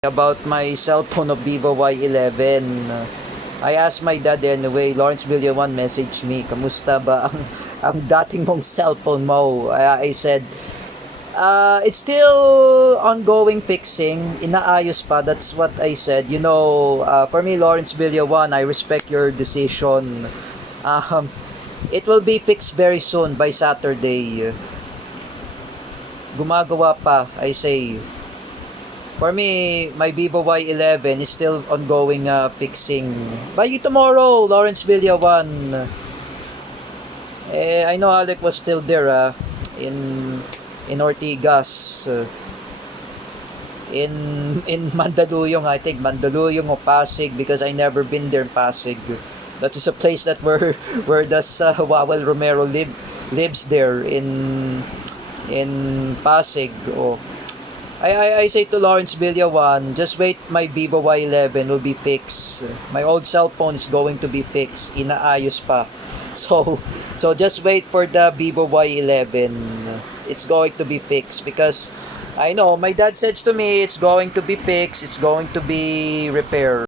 about my cell phone of Vivo Y11. I asked my dad anyway. Lawrence Villawan messaged me, kamusta ba ang dating mong cellphone mo? I said, it's still ongoing fixing. Inaayos pa. That's what I said. For me, Lawrence Villawan, I respect your decision. Um, it will be fixed very soon by Saturday. Gumagawa pa, I say. For me, my Vivo Y11 is still ongoing fixing. By tomorrow, Lawrence Villawan. I know Alec was still there in Ortigas. In Mandaluyong, I think Mandaluyong or Pasig, because I never been there in Pasig. That is a place that where does Wawel Romero lives there in Pasig. I say to Lawrence Villawan, just wait, my Vivo Y11 will be fixed. My old cell phone is going to be fixed. Inaayos pa. So just wait for the Vivo Y11. It's going to be fixed because I know my dad said to me it's going to be fixed, it's going to be repaired.